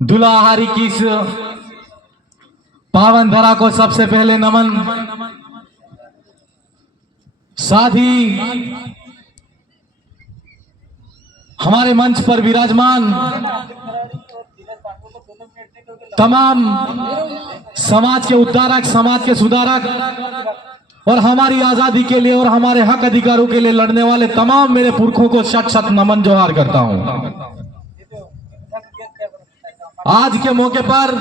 दुलाहारी की इस पावन धरा को सबसे पहले नमन। साथ ही हमारे मंच पर विराजमान तमाम समाज के उद्धारक, समाज के सुधारक और हमारी आजादी के लिए और हमारे हक अधिकारों के लिए लड़ने वाले तमाम मेरे पुरखों को शत शत नमन जोहार करता हूं। आज के मौके पर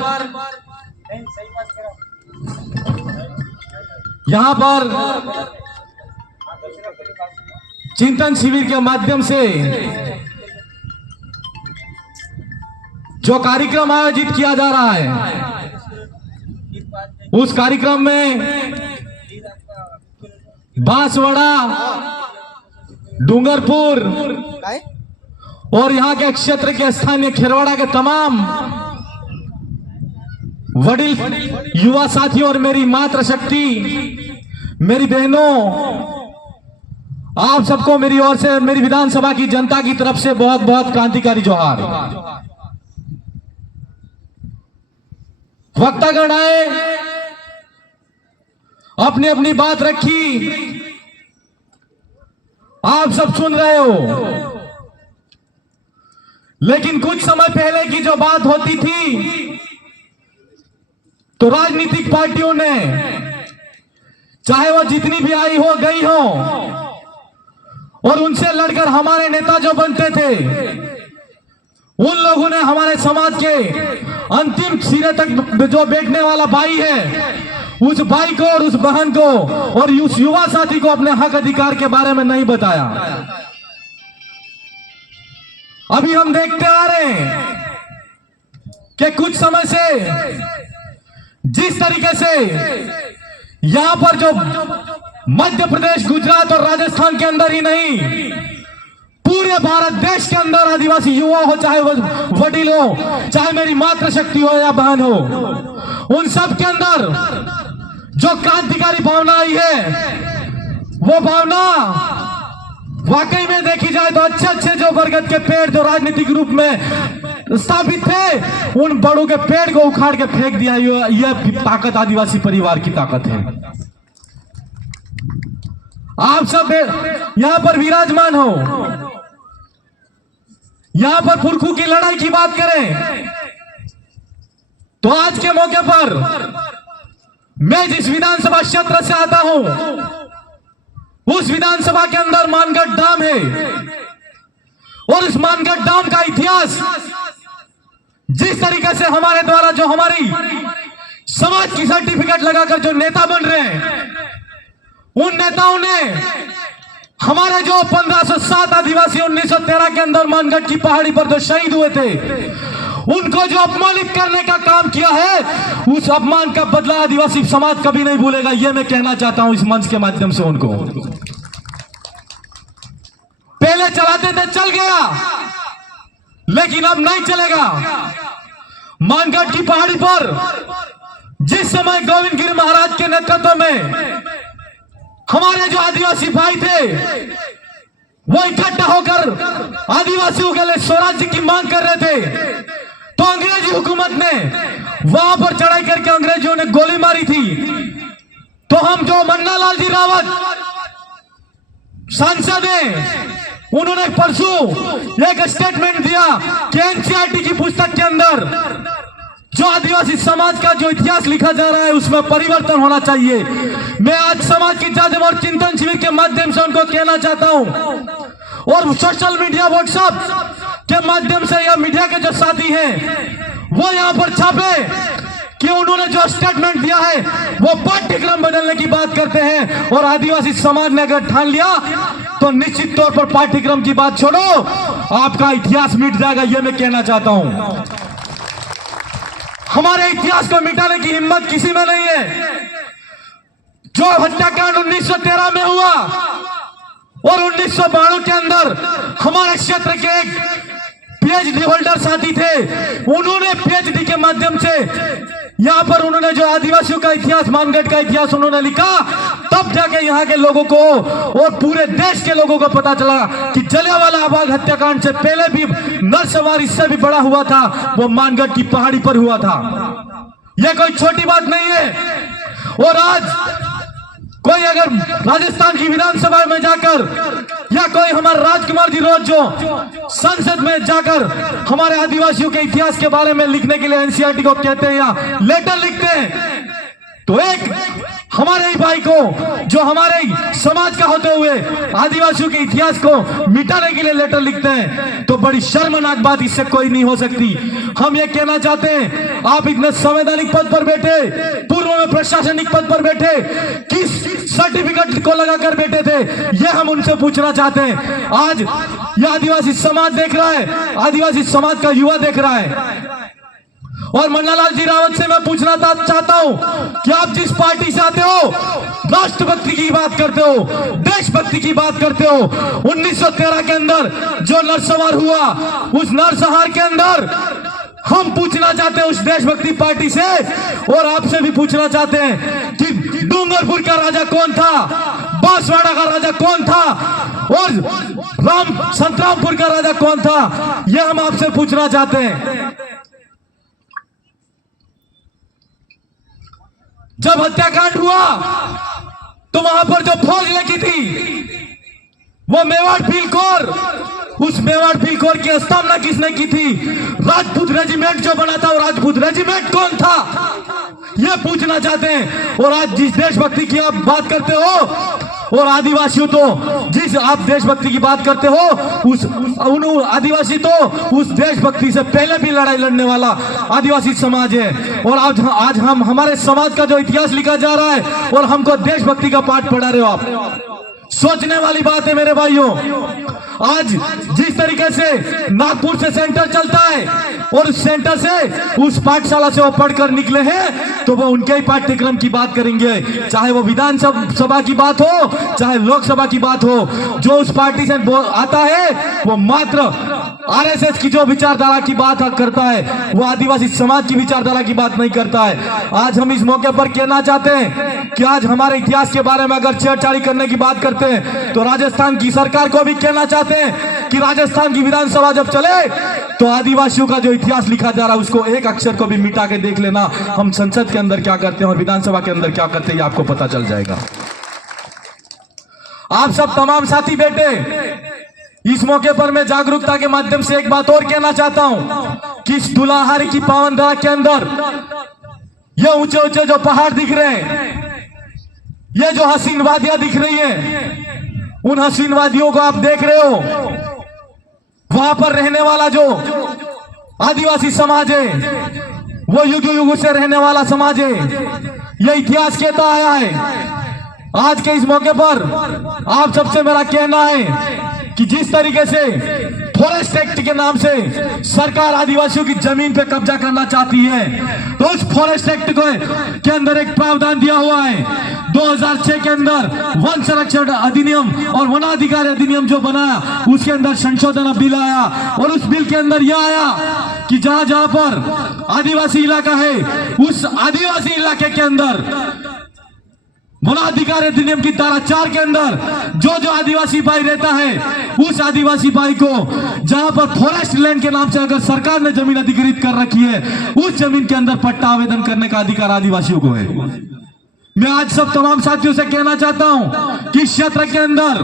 यहां पर चिंतन शिविर के माध्यम से जो कार्यक्रम आयोजित किया जा रहा है, उस कार्यक्रम में बांसवाड़ा, डूंगरपुर और यहां के क्षेत्र के स्थानीय खेरवाड़ा के तमाम वडील युवा साथियों और मेरी मातृशक्ति, मेरी बहनों, आप सबको मेरी ओर से, मेरी विधानसभा की जनता की तरफ से बहुत बहुत क्रांतिकारी जोहार। वक्तागण आए, अपनी अपनी बात रखी, आप सब सुन रहे हो। लेकिन कुछ समय पहले की जो बात होती थी, तो राजनीतिक पार्टियों ने, चाहे वो जितनी भी आई हो गई हो, और उनसे लड़कर हमारे नेता जो बनते थे, उन लोगों ने हमारे समाज के अंतिम सिरे तक जो बैठने वाला भाई है, उस भाई को और उस बहन को और उस युवा साथी को अपने हक अधिकार के बारे में नहीं बताया। अभी हम देखते आ रहे हैं कि कुछ समय से जिस तरीके से यहां पर जो मध्य प्रदेश, गुजरात और राजस्थान के अंदर ही नहीं, पूरे भारत देश के अंदर आदिवासी युवा हो, चाहे वो वडील हो, चाहे मेरी मातृशक्ति हो या बहन हो, उन सब के अंदर जो क्रांतिकारी भावना आई है, वो भावना वाकई में देखी जाए तो अच्छे अच्छे जो बरगद के पेड़ जो राजनीतिक रूप में स्थापित थे, उन बड़ों के पेड़ को उखाड़ के फेंक दिया। यह ताकत आदिवासी परिवार की ताकत है। आप सब यहां पर विराजमान हो, यहां पर पुरखों की लड़ाई की बात करें तो आज के मौके पर मैं जिस विधानसभा क्षेत्र से आता हूं, उस विधानसभा के अंदर मानगढ़ डैम है, और इस मानगढ़ डैम का इतिहास जिस तरीके से हमारे द्वारा जो हमारी समाज की सर्टिफिकेट लगाकर जो नेता बन रहे हैं, उन नेताओं ने हमारे जो 1507 आदिवासी 1913 के अंदर मानगढ़ की पहाड़ी पर जो शहीद हुए थे, उनको जो अपमानित करने का काम किया है, उस अपमान का बदला आदिवासी समाज कभी नहीं भूलेगा। यह मैं कहना चाहता हूं इस मंच के माध्यम से उनको। पहले चलाते थे, चल गया, लेकिन अब नहीं चलेगा। मानगढ़ की पहाड़ी पर जिस समय गोविंद गिरी महाराज के नेतृत्व में हमारे जो आदिवासी भाई थे, वो इकट्ठा होकर आदिवासियों के लिए स्वराज्य की मांग कर रहे थे, तो अंग्रेजी हुकूमत ने वहां पर चढ़ाई करके अंग्रेजों ने गोली मारी थी। तो हम जो मन्नालाल जी रावत सांसद हैं, उन्होंने परसों एक स्टेटमेंट दिया कि एनसीईआरटी की पुस्तक के अंदर जो आदिवासी समाज का जो इतिहास लिखा जा रहा है, उसमें परिवर्तन होना चाहिए। मैं आज समाज की जादव और चिंतन शिविर के माध्यम से उनको कहना चाहता हूं, और सोशल मीडिया, व्हाट्सएप के माध्यम से या मीडिया के जो साथी हैं, वो यहां पर छापे कि उन्होंने जो स्टेटमेंट दिया है वो पाठ्यक्रम बदलने की बात करते हैं, और आदिवासी समाज ने अगर ठान लिया तो निश्चित तौर पर पाठ्यक्रम की बात छोड़ो, आपका इतिहास मिट जाएगा। यह मैं कहना चाहता हूं। हमारे इतिहास को मिटाने की हिम्मत किसी में नहीं है। जो हत्याकांड 1913 में हुआ और 1992 के अंदर हमारे क्षेत्र के एक पीएचडी होल्डर साथी थे, उन्होंने पीएचडी के माध्यम से यहाँ पर उन्होंने जो आदिवासियों का इतिहास, मानगढ़ का इतिहास उन्होंने लिखा, तब जाके यहाँ के लोगों को और पूरे देश के लोगों को पता चला कि जलियांवाला बाग हत्याकांड से पहले भी नरसंहार इससे भी बड़ा हुआ था, वो मानगढ़ की पहाड़ी पर हुआ था। यह कोई छोटी बात नहीं है। और आज कोई अगर राजस्थान की विधानसभा में जाकर या कोई हमारे राजकुमार जी रोज जो संसद में जाकर हमारे आदिवासियों के इतिहास के बारे में लिखने के लिए एनसीईआरटी को कहते हैं या लेटर लिखते हैं, तो एक हमारे ही भाई को जो हमारे समाज का होते हुए आदिवासियों के इतिहास को मिटाने के लिए लेटर लिखते हैं, तो बड़ी शर्मनाक बात इससे कोई नहीं हो सकती। हम ये कहना चाहते हैं, आप इतने संवैधानिक पद पर बैठे, पूर्व में प्रशासनिक पद पर बैठे, किस सर्टिफिकेट को लगाकर बैठे थे, ये हम उनसे पूछना चाहते हैं। आज ये आदिवासी समाज देख रहा है, आदिवासी समाज का युवा देख रहा है। और मन्नालाल जी रावत से मैं पूछना चाहता हूं कि आप जिस पार्टी से आते हो, राष्ट्रभक्ति की बात करते हो, देशभक्ति की बात करते हो, 1913 के अंदर जो नरसंहार हुआ, उस नरसंहार के अंदर हम पूछना चाहते हैं उस देशभक्ति पार्टी से, और आपसे भी पूछना चाहते हैं कि डूंगरपुर का राजा कौन था, बांसवाड़ा का राजा कौन था, और संतरामपुर का राजा कौन था, यह हम आपसे पूछना चाहते हैं। जब हत्याकांड हुआ तो वहां पर जो फौज लगी थी वो मेवाड़ भीलकोर, उस मेवाड़ भीलकोर की स्थापना किसने की थी? राजपूत रेजिमेंट जो बना था, वो राजपूत रेजिमेंट कौन था, ये पूछना चाहते हैं। और आज जिस देशभक्ति की आप बात करते हो, और आदिवासियों तो जिस आप देशभक्ति की बात करते हो, उन आदिवासी तो उस देशभक्ति से पहले भी लड़ाई लड़ने वाला आदिवासी समाज है। और आज हम हमारे समाज का जो इतिहास लिखा जा रहा है और हमको देशभक्ति का पाठ पढ़ा रहे हो आप, सोचने वाली बात है मेरे भाइयों। आज जिस तरीके से नागपुर से सेंटर चलता है और उस सेंटर से उस पाठशाला से वो पढ़कर निकले हैं, तो वो उनके ही पाठ्यक्रम की बात करेंगे, चाहे वो विधानसभा की बात हो, चाहे लोकसभा की बात हो। जो उस पार्टी से आता है वो मात्र आरएसएस की जो विचारधारा की बात करता है, वो आदिवासी समाज की विचारधारा की बात नहीं करता है। आज हम इस मौके पर कहना चाहते हैं कि आज हमारे इतिहास के बारे में अगर छेड़छाड़ी करने की बात करते हैं, तो राजस्थान की सरकार को भी कहना चाहते हैं कि राजस्थान की विधानसभा जब चले तो आदिवासियों का जो इतिहास लिखा जा रहा है उसको एक अक्षर को भी मिटा के देख लेना, हम संसद के अंदर क्या करते हैं और विधानसभा के अंदर क्या करते हैं, आपको पता चल जाएगा। आप सब तमाम साथी बैठे, इस मौके पर मैं जागरूकता के माध्यम से एक बात और कहना चाहता हूं कि इस दुलाहारी की पावन धरा के अंदर ये ऊंचे ऊंचे जो पहाड़ दिख रहे हैं, ये जो हसीन वादियां दिख रही हैं, उन हसीन वादियों को आप देख रहे हो, वहां पर रहने वाला जो आदिवासी समाज है वो युगों युगों से रहने वाला समाज है। यह इतिहास कहता आया है। आज के इस मौके पर आप सबसे मेरा कहना है कि जिस तरीके से फॉरेस्ट एक्ट के नाम से सरकार आदिवासियों की जमीन पे कब्जा करना चाहती है, तो उस फॉरेस्ट एक्ट के अंदर एक प्रावधान दिया हुआ है। 2006 के अंदर वन संरक्षण अधिनियम और वनाधिकार अधिनियम जो बनाया, उसके अंदर संशोधन बिल आया, और उस बिल के अंदर यह आया कि जहां जहां पर आदिवासी इलाका है, उस आदिवासी इलाके के अंदर वनाधिकार अधिनियम की धारा 4 के अंदर जो आदिवासी भाई रहता है, उस आदिवासी भाई को जहां पर फॉरेस्ट लैंड के नाम से अगर सरकार ने जमीन अधिकृत कर रखी है, उस जमीन के अंदर पट्टा आवेदन करने का अधिकार आदिवासियों को है। मैं आज सब तमाम साथियों से कहना चाहता हूं कि इस क्षेत्र के अंदर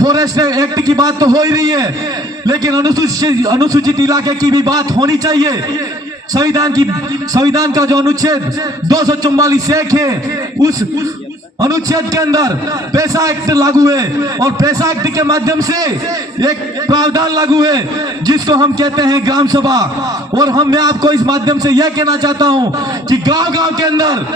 फॉरेस्ट एक्ट की बात तो हो ही रही है, लेकिन अनुसूचित इलाके की भी बात होनी चाहिए। संविधान का जो अनुच्छेद 244 है, उस अनुच्छेद के अंदर पैसा एक्ट लागू है, और पैसा एक्ट के माध्यम से एक प्रावधान लागू है जिसको हम कहते हैं ग्राम सभा। और मैं आपको इस माध्यम से यह कहना चाहता हूं कि गांव-गांव के अंदर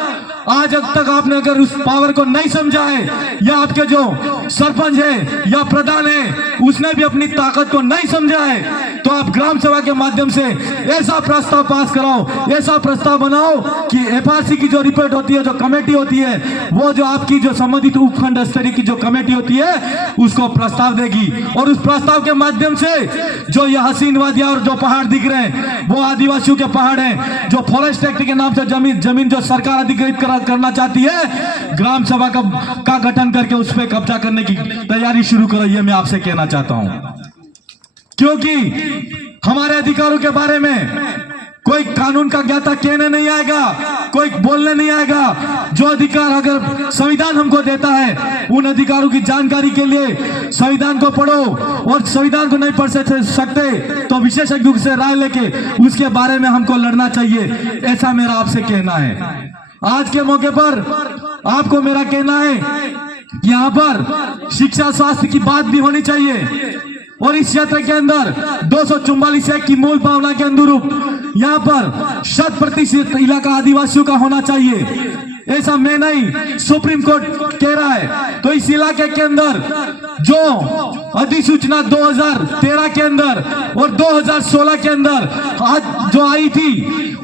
आज तक आपने अगर उस पावर को नहीं समझा है, या आपके जो सरपंच है या प्रधान है उसने भी अपनी ताकत को नहीं समझा है, तो आप ग्राम सभा के माध्यम से ऐसा प्रस्ताव पास कराओ, ऐसा प्रस्ताव बनाओ कि एफआरसी की जो रिपोर्ट होती है, जो कमेटी होती है, वो जो आपकी जो संबंधित उपखंड स्तरीय की जो कमेटी होती है उसको प्रस्ताव देगी, और उस प्रस्ताव के माध्यम से जो ये हसीन वादियां और जो पहाड़ दिख रहे हैं वो आदिवासियों के पहाड़ हैं, जो फॉरेस्ट एक्ट के नाम से जमीन जो सरकार अधिग्रहित करना चाहती है, ग्राम सभा का गठन करके उस पर कब्जा करने की तैयारी शुरू करो, ये मैं आपसे कहना चाहता हूं। क्योंकि हमारे अधिकारों के बारे में कोई कानून का ज्ञाता कहने नहीं आएगा, कोई बोलने नहीं आएगा। जो अधिकार अगर संविधान हमको देता है, उन अधिकारों की जानकारी के लिए संविधान को पढ़ो, और संविधान को नहीं पढ़ सकते तो विशेषज्ञों से राय लेके उसके बारे में हमको लड़ना चाहिए, ऐसा मेरा आपसे कहना है। आज के मौके पर आपको मेरा कहना है कि यहाँ पर शिक्षा स्वास्थ्य की बात भी होनी चाहिए, और इस क्षेत्र के अंदर 244 की मूल भावना के अनुरूप यहाँ पर 100% इलाका आदिवासियों का होना चाहिए। ऐसा मैं नहीं, सुप्रीम कोर्ट कह रहा है। तो इस इलाके के अंदर जो अधिसूचना 2013 के अंदर और 2016 के अंदर आज जो आई थी,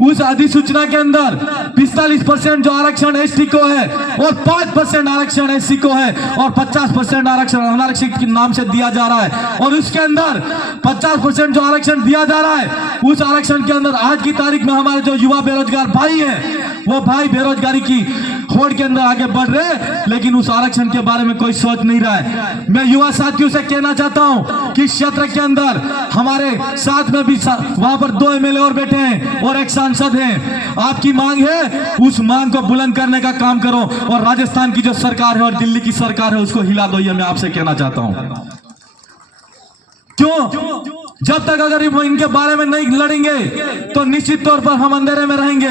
उस अधिसूचना के अंदर 45% जो आरक्षण एसटी को है और 5% आरक्षण एससी को है, और 50% आरक्षण अनारक्षित के नाम से दिया जा रहा है। और उसके अंदर 50% जो आरक्षण दिया जा रहा है, उस आरक्षण के अंदर आज की तारीख में हमारे जो युवा बेरोजगार भाई हैं, वो भाई बेरोजगारी की होड़ के अंदर आगे बढ़ रहे हैं, लेकिन उस आरक्षण के बारे में कोई सोच नहीं रहा है। मैं युवा साथियों से कहना चाहता हूं कि क्षेत्र के अंदर हमारे साथ में भी वहां पर 2 एमएलए और बैठे हैं और एक सांसद हैं। आपकी मांग है, उस मांग को बुलंद करने का काम करो, और राजस्थान की जो सरकार है और दिल्ली की सरकार है उसको हिला दो, ये मैं आपसे कहना चाहता हूं। क्यों? जब तक अगर इनके बारे में नहीं लड़ेंगे तो निश्चित तौर पर हम अंधेरे में रहेंगे।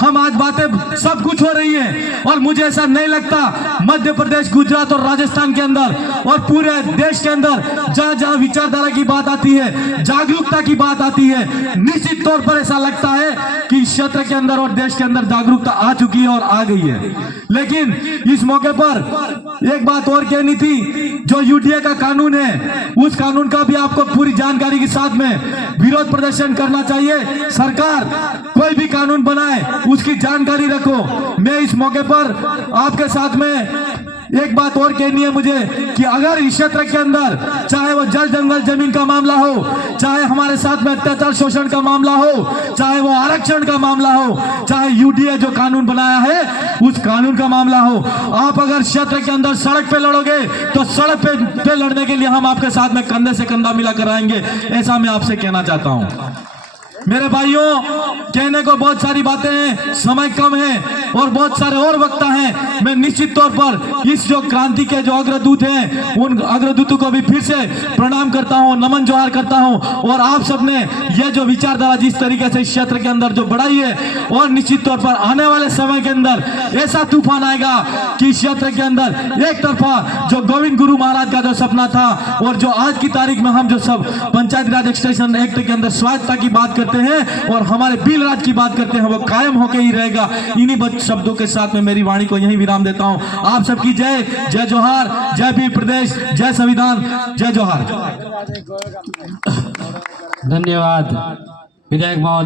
हम आज बातें सब कुछ हो रही है, और मुझे ऐसा नहीं लगता मध्य प्रदेश, गुजरात और राजस्थान के अंदर और पूरे देश के अंदर जहां जहां विचारधारा की बात आती है, जागरूकता की बात आती है, निश्चित तौर पर ऐसा लगता है कि इस क्षेत्र के अंदर और देश के अंदर जागरूकता आ चुकी है और आ गई है। लेकिन इस मौके पर एक बात और कहनी थी, जो यूडीए का कानून है, उस कानून का भी आपको पूरी जानकारी के साथ में विरोध प्रदर्शन करना चाहिए। सरकार कोई भी कानून बनाए उसकी जानकारी रखो। मैं इस मौके पर आपके साथ में एक बात और कहनी है मुझे, कि अगर इस क्षेत्र के अंदर चाहे वो जल जंगल जमीन का मामला हो, चाहे हमारे साथ में अत्याचार शोषण का मामला हो, चाहे वो आरक्षण का मामला हो, चाहे यूडीए जो कानून बनाया है उस कानून का मामला हो, आप अगर क्षेत्र के अंदर सड़क पे लड़ोगे तो सड़क पे लड़ने के लिए हम आपके साथ में कंधे से कंधा मिला कर आएंगे, ऐसा मैं आपसे कहना चाहता हूं। मेरे भाइयों, कहने को बहुत सारी बातें हैं, समय कम है और बहुत सारे और वक्ता हैं। मैं निश्चित तौर पर इस जो क्रांति के जो अग्रदूत हैं, उन अग्रदूतों को भी फिर से प्रणाम करता हूं, नमन जोहार करता हूं। और आप सबने ये जो विचारधारा जिस तरीके से इस क्षेत्र के अंदर जो बढ़ाई है, और निश्चित तौर पर आने वाले समय के अंदर ऐसा तूफान आएगा कि इस क्षेत्र के अंदर एक तरफा जो गोविंद गुरु महाराज का जो सपना था, और जो आज की तारीख में हम जो सब पंचायती राज एक्सटेंशन एक्ट के अंदर स्वायत्तता की बात करते हैं और हमारे बिल राज की बात करते हैं, वो कायम होकर ही रहेगा। इन्हीं शब्दों के साथ में मेरी वाणी को यहीं विराम देता हूं। आप सबकी जय जय जोहार, जय भील प्रदेश, जय संविधान, जय जोहार। धन्यवाद विधायक महोदय।